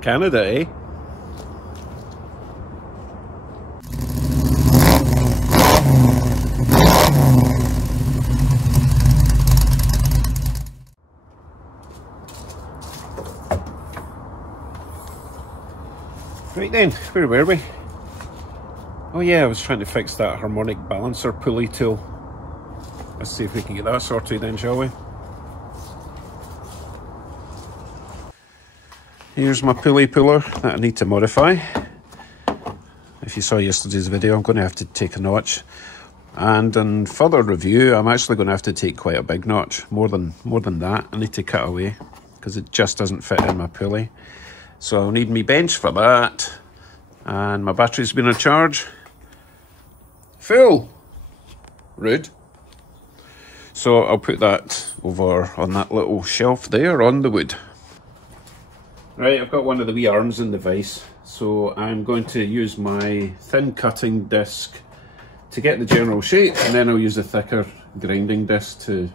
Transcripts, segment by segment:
Canada, eh? Right then, where were we? Oh yeah, I was trying to fix that harmonic balancer pulley tool. Let's see if we can get that sorted then, shall we? Here's my pulley puller that I need to modify. If you saw yesterday's video, I'm going to have to take a notch. And in further review, I'm actually going to have to take quite a big notch. More than that, I need to cut away because it just doesn't fit in my pulley. So I'll need my bench for that. And my battery's been on charge. Full! Rude. So I'll put that over on that little shelf there on the wood. Right, I've got one of the wee arms in the vise. So I'm going to use my thin cutting disc to get the general shape, and then I'll use a thicker grinding disc to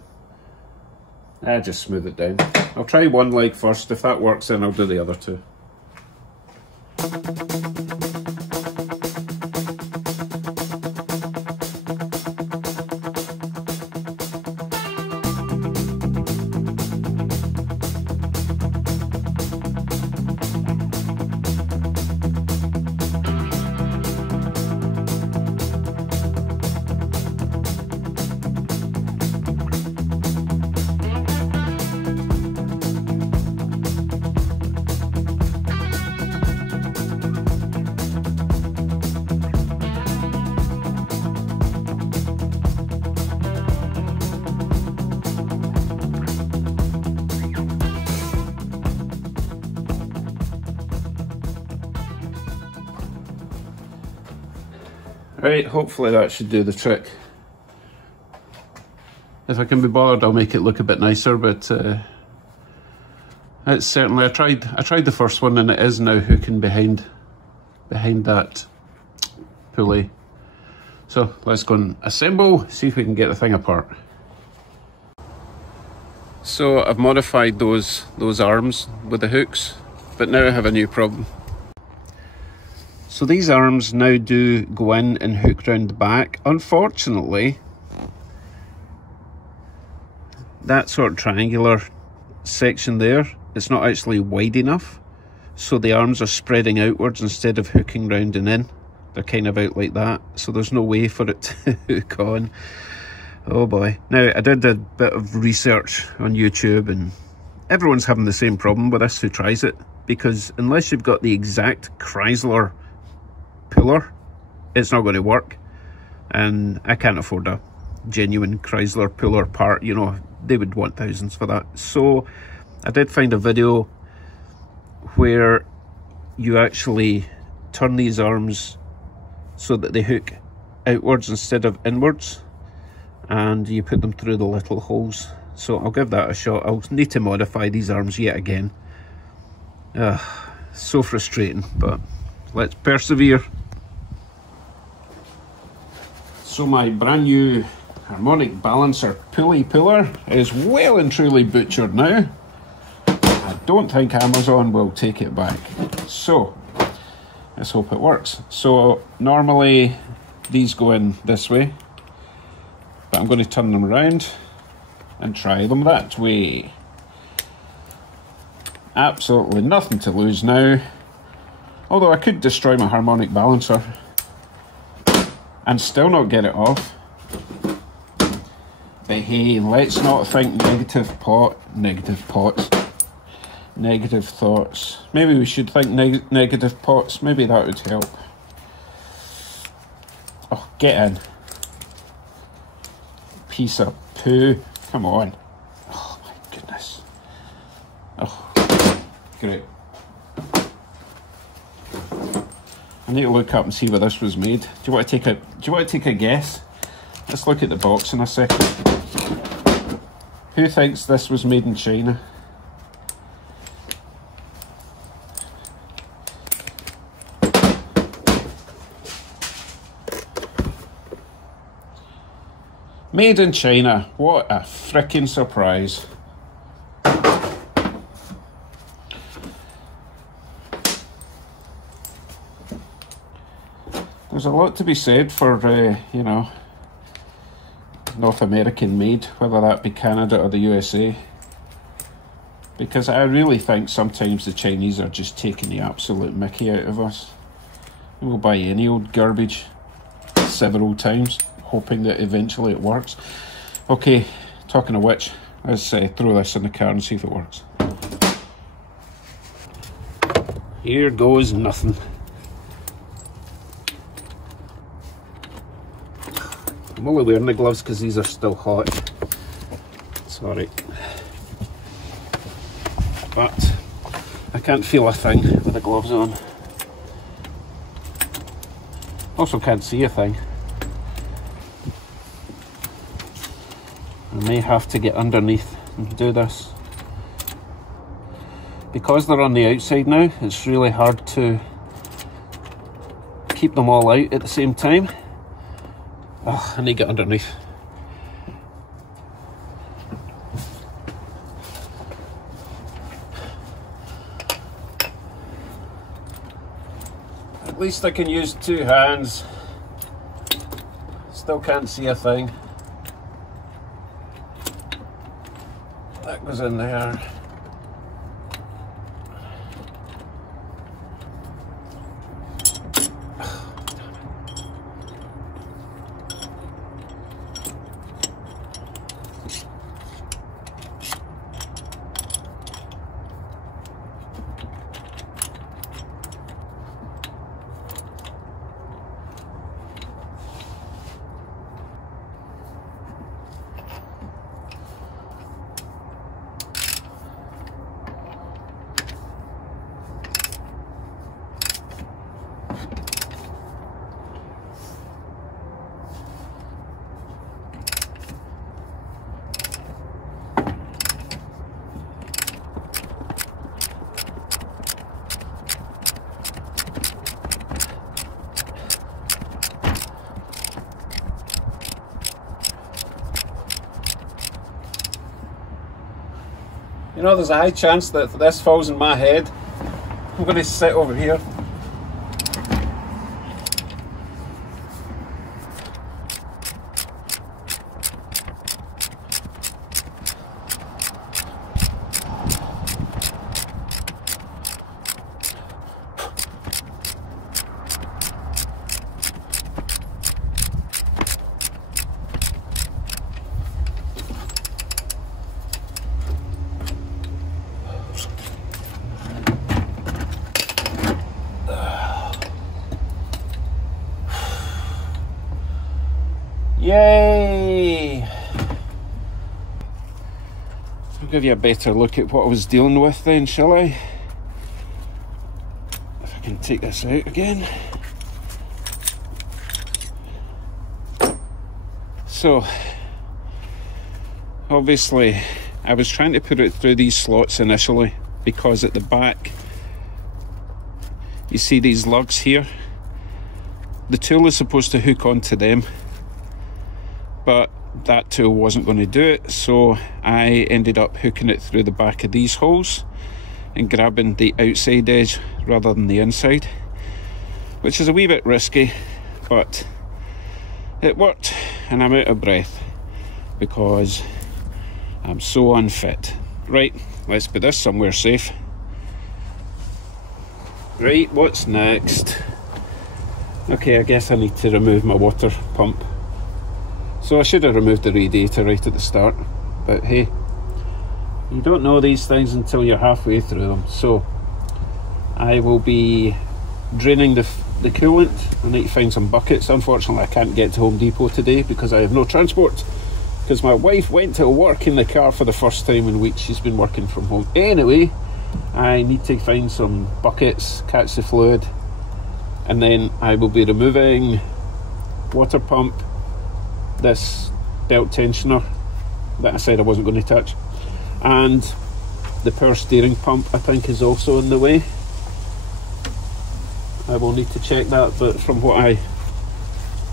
just smooth it down. I'll try one leg first. If that works, then I'll do the other two. Right, hopefully that should do the trick. If I can be bothered, I'll make it look a bit nicer, but it's certainly, I tried the first one and it is now hooking behind that pulley. So let's go and assemble, see if we can get the thing apart. So I've modified those arms with the hooks, but now I have a new problem. So these arms now do go in and hook round the back. Unfortunately, that sort of triangular section there, it's not actually wide enough. So the arms are spreading outwards instead of hooking round and in. They're kind of out like that. So there's no way for it to hook on. Oh boy. Now, I did a bit of research on YouTube and everyone's having the same problem with this who tries it. Because unless you've got the exact Chrysler puller, it's not going to work, and I can't afford a genuine Chrysler puller part. You know, they would want thousands for that. So I did find a video where you actually turn these arms so that they hook outwards instead of inwards, and you put them through the little holes. So I'll give that a shot. I'll need to modify these arms yet again. So frustrating, but let's persevere. So my brand new harmonic balancer pulley puller is well and truly butchered now. I don't think Amazon will take it back. So let's hope it works. So normally these go in this way, but I'm going to turn them around and try them that way. Absolutely nothing to lose now. Although I could destroy my harmonic balancer and still not get it off. But hey, let's not think negative thoughts. Maybe we should think negative pots. Maybe that would help. Oh, get in. Piece of poo. Come on. Oh my goodness. Oh, great. I need to look up and see where this was made. Do you want to take a guess? Let's look at the box in a second. Who thinks this was made in China? Made in China. What a frickin' surprise. There's a lot to be said for, you know, North American made, whether that be Canada or the USA. Because I really think sometimes the Chinese are just taking the absolute mickey out of us. We'll buy any old garbage several times, hoping that eventually it works. Okay, talking of which, let's throw this in the car and see if it works. Here goes nothing. I'm only wearing the gloves because these are still hot. Sorry. But I can't feel a thing with the gloves on. Also can't see a thing. I may have to get underneath and do this. Because they're on the outside now, it's really hard to keep them all out at the same time. Oh, I need to get underneath. At least I can use two hands. Still can't see a thing. That goes in there. You know, there's a high chance that if this falls in my head, I'm going to sit over here. Yay! I'll give you a better look at what I was dealing with then, shall I? If I can take this out again. So, obviously, I was trying to put it through these slots initially because at the back, you see these lugs here? The tool is supposed to hook onto them, but that tool wasn't going to do it, so I ended up hooking it through the back of these holes and grabbing the outside edge rather than the inside, which is a wee bit risky, but it worked, and I'm out of breath because I'm so unfit. Right, let's put this somewhere safe. Right, what's next? Okay, I guess I need to remove my water pump. So I should have removed the radiator right at the start, but hey, you don't know these things until you're halfway through them. So I will be draining the coolant. I need to find some buckets. Unfortunately, I can't get to Home Depot today because I have no transport, because my wife went to work in the car for the first time in weeks. She's been working from home. Anyway, I need to find some buckets, catch the fluid, and then I will be removing water pump, this belt tensioner that I said I wasn't going to touch, and the power steering pump I think is also in the way. I will need to check that, but from what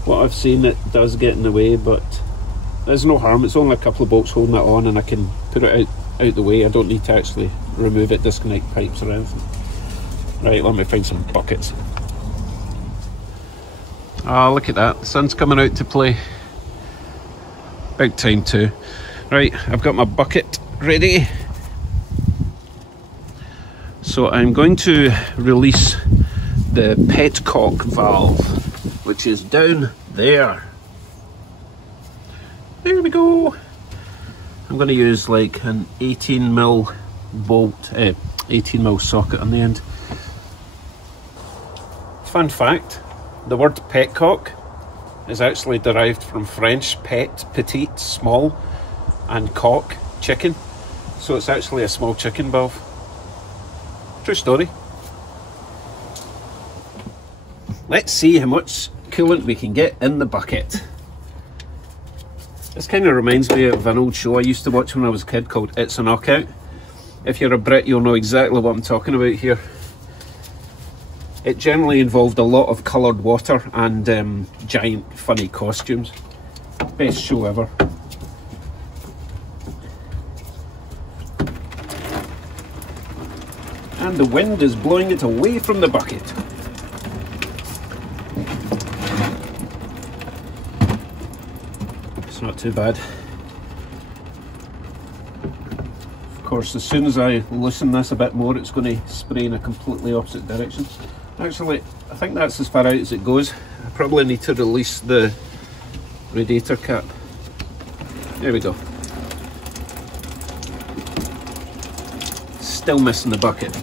I've seen, it does get in the way, but there's no harm. It's only a couple of bolts holding it on, and I can put it out the way. I don't need to actually remove it, disconnect pipes or anything. Right, let me find some buckets. Oh, look at that, the sun's coming out to play. About time too. Right, I've got my bucket ready. So I'm going to release the Petcock valve, which is down there. There we go. I'm going to use like an 18mm bolt, 18mm socket on the end. Fun fact, the word Petcock is actually derived from French pet, petite, small, and cock, chicken. So it's actually a small chicken valve. True story. Let's see how much coolant we can get in the bucket. This kind of reminds me of an old show I used to watch when I was a kid called It's a Knockout. If you're a Brit, you'll know exactly what I'm talking about here. It generally involved a lot of coloured water and giant funny costumes. Best show ever. And the wind is blowing it away from the bucket. It's not too bad. Of course, as soon as I loosen this a bit more, it's going to spray in a completely opposite direction. Actually, I think that's as far out as it goes. I probably need to release the radiator cap. There we go. Still missing the bucket.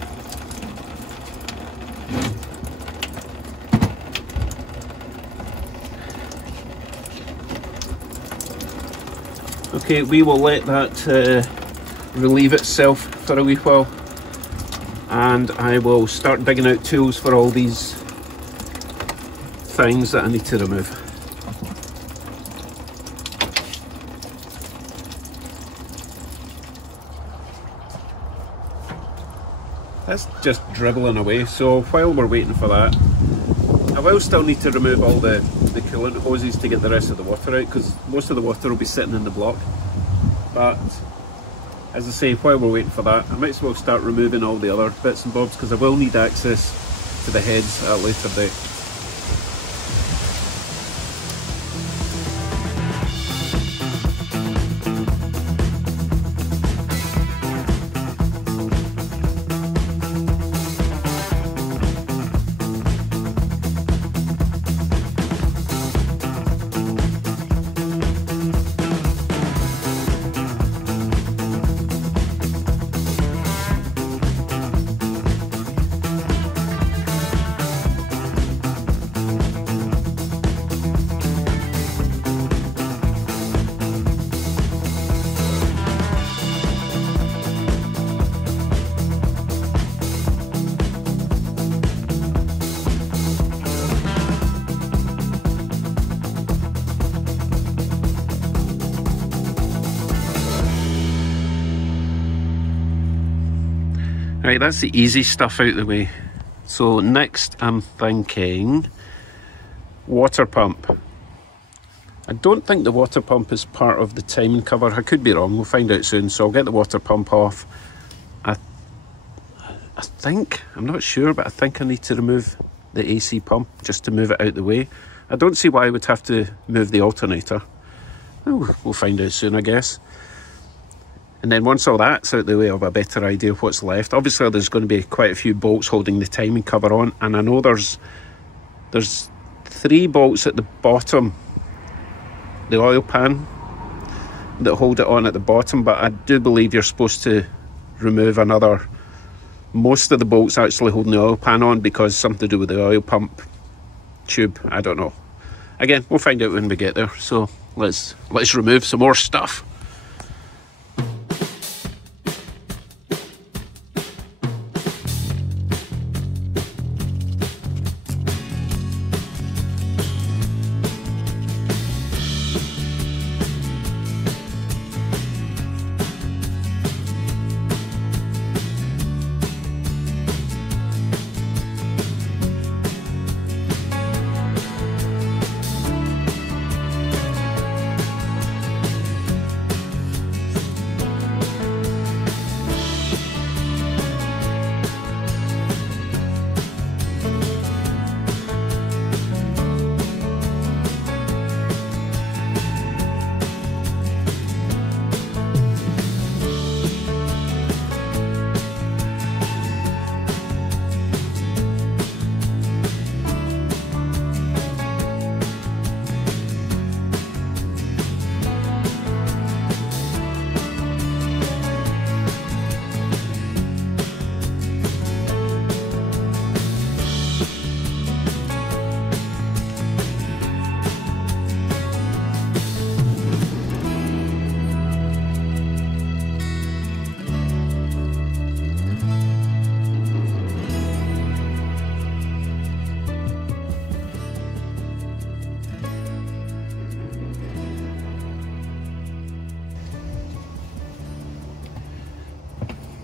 Okay, we will let that relieve itself for a wee while, and I will start digging out tools for all these things that I need to remove. That's just dribbling away, so while we're waiting for that, I will still need to remove all the coolant hoses to get the rest of the water out, because most of the water will be sitting in the block. But as I say, while we're waiting for that, I might as well start removing all the other bits and bobs, because I will need access to the heads at a later date. Right, that's the easy stuff out the way. So next I'm thinking water pump. I don't think the water pump is part of the timing cover. I could be wrong, we'll find out soon. So I'll get the water pump off. I think, I'm not sure, but I think I need to remove the AC pump just to move it out the way. I don't see why I would have to move the alternator. Oh, we'll find out soon, I guess. And then once all that's out the way, I'll have a better idea of what's left. Obviously, there's going to be quite a few bolts holding the timing cover on, and I know there's 3 bolts at the bottom, the oil pan, that hold it on at the bottom, but I do believe you're supposed to remove most of the bolts actually holding the oil pan on, because something to do with the oil pump tube. I don't know. Again, we'll find out when we get there. So let's remove some more stuff.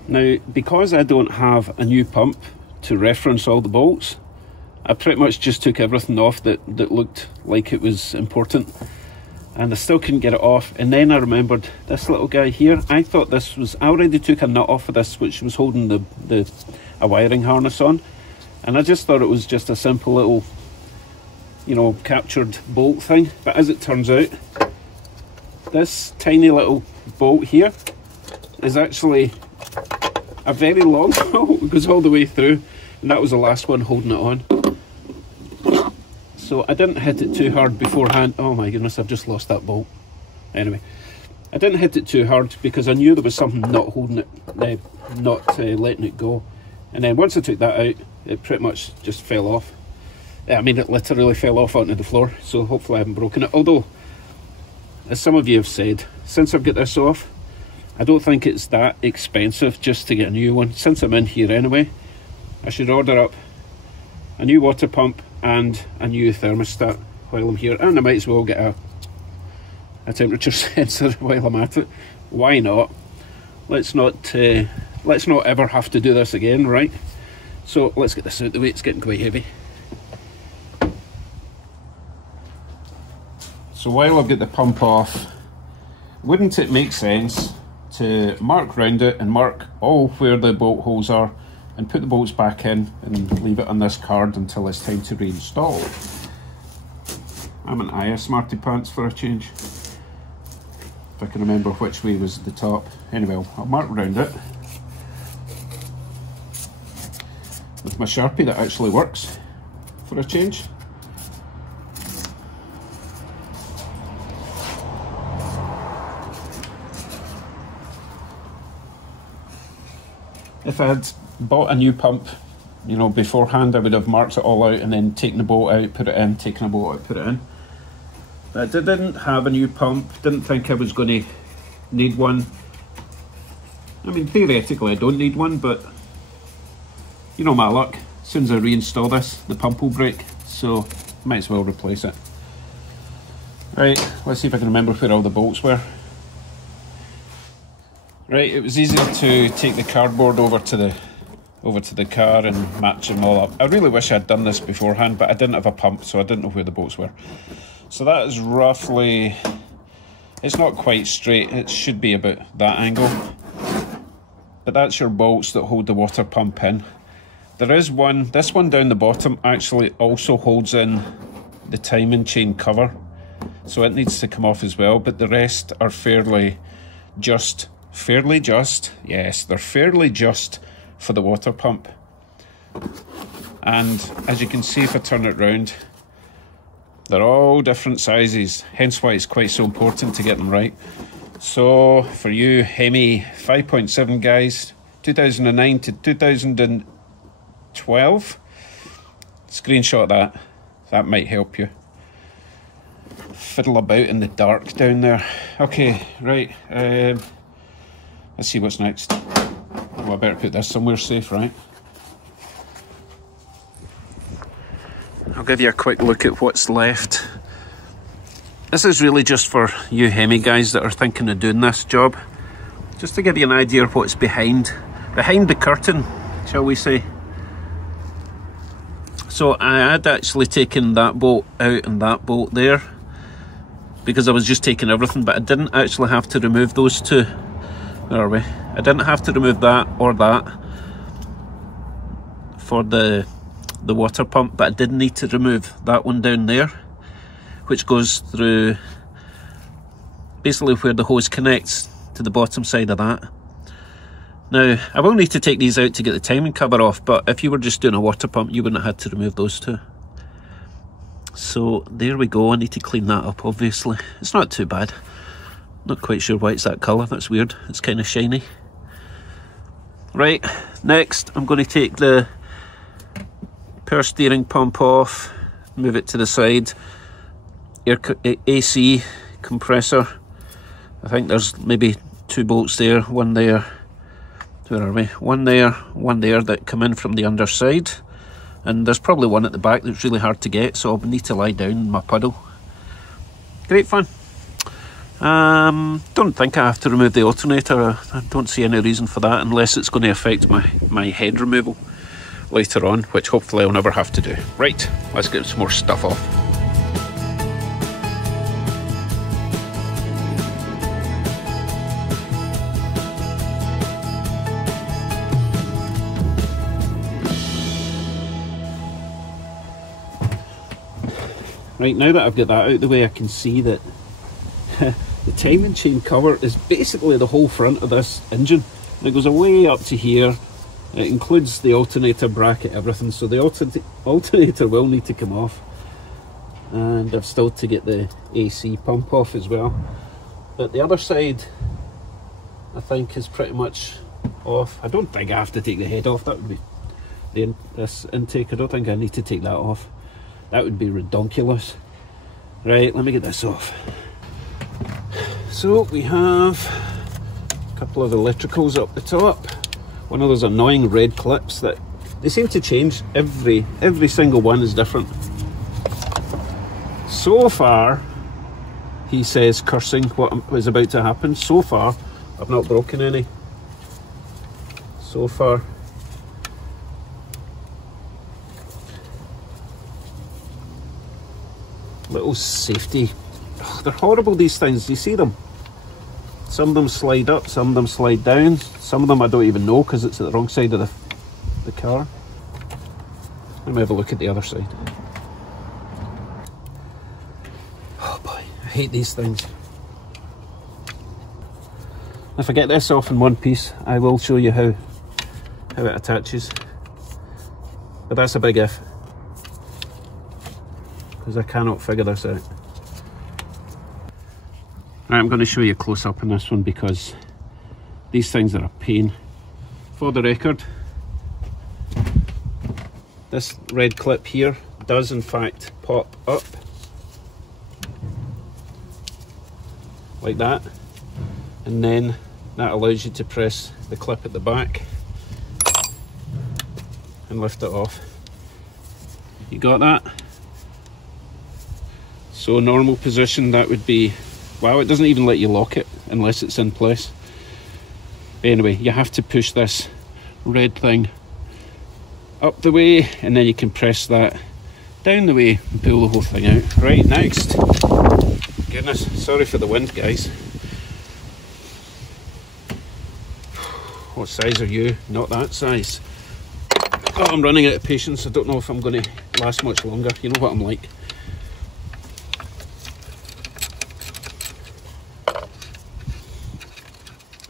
Now, because I don't have a new pump to reference all the bolts, I pretty much just took everything off that looked like it was important, and I still couldn't get it off. And then I remembered this little guy here. I thought this was, I already took a nut off of this which was holding a wiring harness on, and I just thought it was just a simple little, you know, captured bolt thing. But as it turns out, this tiny little bolt here is actually a very long bolt. It goes all the way through, and that was the last one holding it on. So I didn't hit it too hard beforehand. Oh my goodness, I've just lost that bolt. Anyway, I didn't hit it too hard because I knew there was something not holding it, not letting it go. And then once I took that out, it pretty much just fell off. I mean, it literally fell off onto the floor, so hopefully I haven't broken it. Although, as some of you have said, since I've got this off, I don't think it's that expensive just to get a new one. Since I'm in here anyway, I should order up a new water pump and a new thermostat while I'm here, and I might as well get a temperature sensor while I'm at it. Why not? Let's not ever have to do this again, right? So let's get this out of the way. It's getting quite heavy. So while I've got the pump off, wouldn't it make sense to mark round it and mark all where the bolt holes are, and put the bolts back in and leave it on this card until it's time to reinstall? I'm an eye of smarty pants for a change. If I can remember which way was the top. Anyway, I'll mark round it with my Sharpie that actually works for a change. If I had bought a new pump, you know, beforehand, I would have marked it all out and then taken the bolt out, put it in, taken a bolt out, put it in. But I didn't have a new pump, didn't think I was going to need one. I mean, theoretically I don't need one, but you know my luck. As soon as I reinstall this, the pump will break, so might as well replace it. Right, let's see if I can remember where all the bolts were. Right, it was easy to take the cardboard over to the car and match them all up. I really wish I'd done this beforehand, but I didn't have a pump, so I didn't know where the bolts were. So that is roughly, it's not quite straight, it should be about that angle. But that's your bolts that hold the water pump in. There is one, this one down the bottom actually also holds in the timing chain cover, so it needs to come off as well, but the rest are fairly just, yes, they're fairly just for the water pump. And as you can see, if I turn it round, they're all different sizes, hence why it's quite so important to get them right. So for you Hemi 5.7 guys, 2009 to 2012, screenshot that might help you fiddle about in the dark down there. Okay, right, let's see what's next. Well, I better put this somewhere safe, right? I'll give you a quick look at what's left. This is really just for you Hemi guys that are thinking of doing this job. Just to give you an idea of what's behind the curtain, shall we say. So I had actually taken that bolt out and that bolt there, because I was just taking everything, but I didn't actually have to remove those two. Where are we? I didn't have to remove that or that for the water pump, but I did need to remove that one down there, which goes through basically where the hose connects to the bottom side of that. Now, I will need to take these out to get the timing cover off, but if you were just doing a water pump, you wouldn't have had to remove those two. So there we go. I need to clean that up, obviously. It's not too bad. Not quite sure why it's that colour, that's weird. It's kind of shiny. Right, next I'm going to take the power steering pump off, move it to the side. AC compressor. I think there's maybe two bolts there, one there. Where are we? One there that come in from the underside. And there's probably one at the back that's really hard to get, so I'll need to lie down in my puddle. Great fun. Don't think I have to remove the alternator. I don't see any reason for that unless it's going to affect my head removal later on, which hopefully I'll never have to do. Right, let's get some more stuff off. Right, now that I've got that out of the way, I can see that the timing chain cover is basically the whole front of this engine. And it goes away up to here. It includes the alternator bracket, everything. So the alternator will need to come off. And I've still to get the AC pump off as well. But the other side, I think, is pretty much off. I don't think I have to take the head off. That would be this intake. I don't think I need to take that off. That would be redonkulous. Right, let me get this off. So we have a couple of electricals up the top. One of those annoying red clips that they seem to change. Every single one is different. So far, he says, cursing what was about to happen. So far, I've not broken any. So far. Little safety. Oh, they're horrible, these things. You see them? Some of them slide up, some of them slide down. Some of them I don't even know because it's at the wrong side of the car. Let me have a look at the other side. Oh boy, I hate these things. If I get this off in one piece, I will show you how it attaches. But that's a big if, because I cannot figure this out. Right, I'm going to show you a close-up on this one because these things are a pain. For the record, this red clip here does in fact pop up like that, and then that allows you to press the clip at the back and lift it off. You got that? So normal position, that would be, wow, it doesn't even let you lock it unless it's in place. Anyway, you have to push this red thing up the way, and then you can press that down the way and pull the whole thing out. Right, next. Goodness, sorry for the wind, guys. What size are you? Not that size. Oh, I'm running out of patience. I don't know if I'm going to last much longer. You know what I'm like.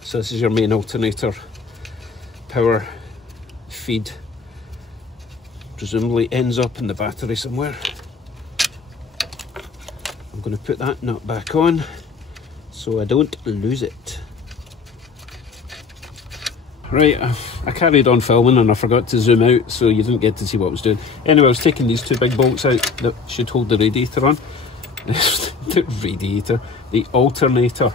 So this is your main alternator power feed. Presumably ends up in the battery somewhere. I'm going to put that nut back on so I don't lose it. Right, I carried on filming and I forgot to zoom out, so you didn't get to see what I was doing. Anyway, I was taking these two big bolts out that should hold the radiator on. The radiator, the alternator.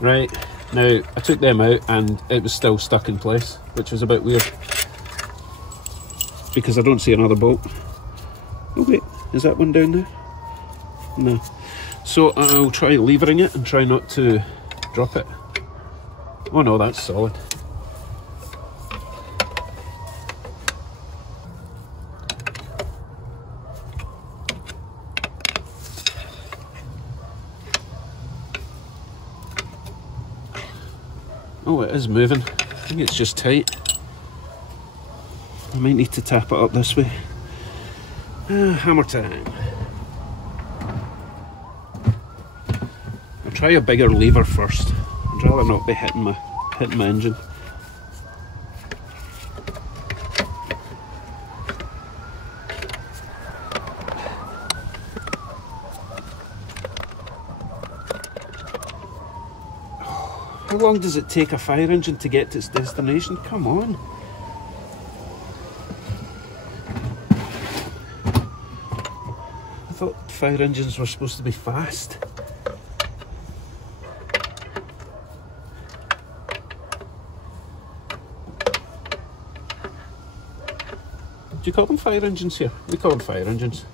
Right. Now, I took them out and it was still stuck in place, which was a bit weird because I don't see another bolt. Oh wait, is that one down there? No. So I'll try levering it and try not to drop it. Oh no, that's solid. Oh, it is moving. I think it's just tight. I might need to tap it up this way. Hammer time. I'll try a bigger lever first. I'd rather not be hitting my engine. How long does it take a fire engine to get to its destination? Come on. I thought fire engines were supposed to be fast. Do you call them fire engines here? We call them fire engines.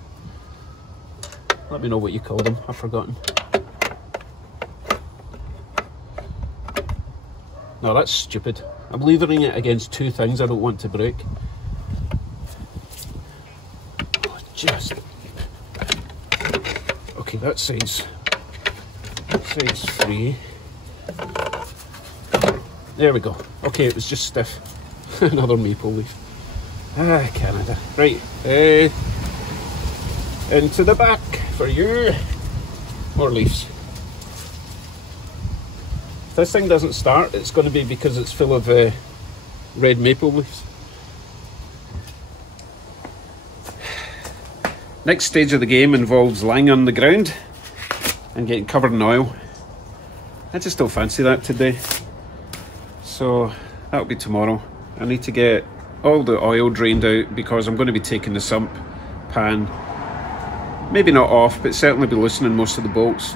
Let me know what you call them. I've forgotten. No, that's stupid. I'm leathering it against two things I don't want to break. Oh, just... Okay, that's size 3. There we go. Okay, it was just stiff. Another maple leaf. Ah, Canada. Right, into the back for you. More leaves. If this thing doesn't start, it's going to be because it's full of red maple leaves. Next stage of the game involves lying on the ground and getting covered in oil. I just don't fancy that today. So that'll be tomorrow. I need to get all the oil drained out because I'm going to be taking the sump pan, maybe not off, but certainly be loosening most of the bolts.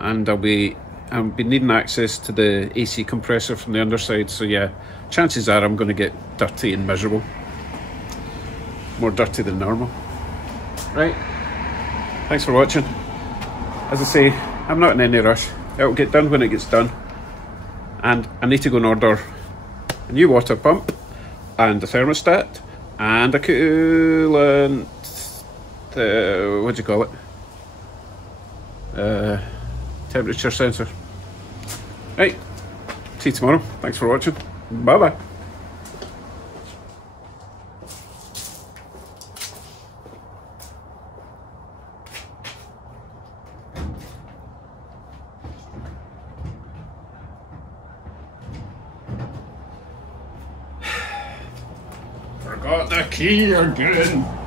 And I'll be needing access to the AC compressor from the underside. So yeah, chances are I'm going to get dirty and miserable. More dirty than normal. Right, thanks for watching. As I say, I'm not in any rush. It'll get done when it gets done. And I need to go and order a new water pump and a thermostat and a coolant, what do you call it? Temperature sensor. Right, see you tomorrow. Thanks for watching. Bye bye. Forgot the key again.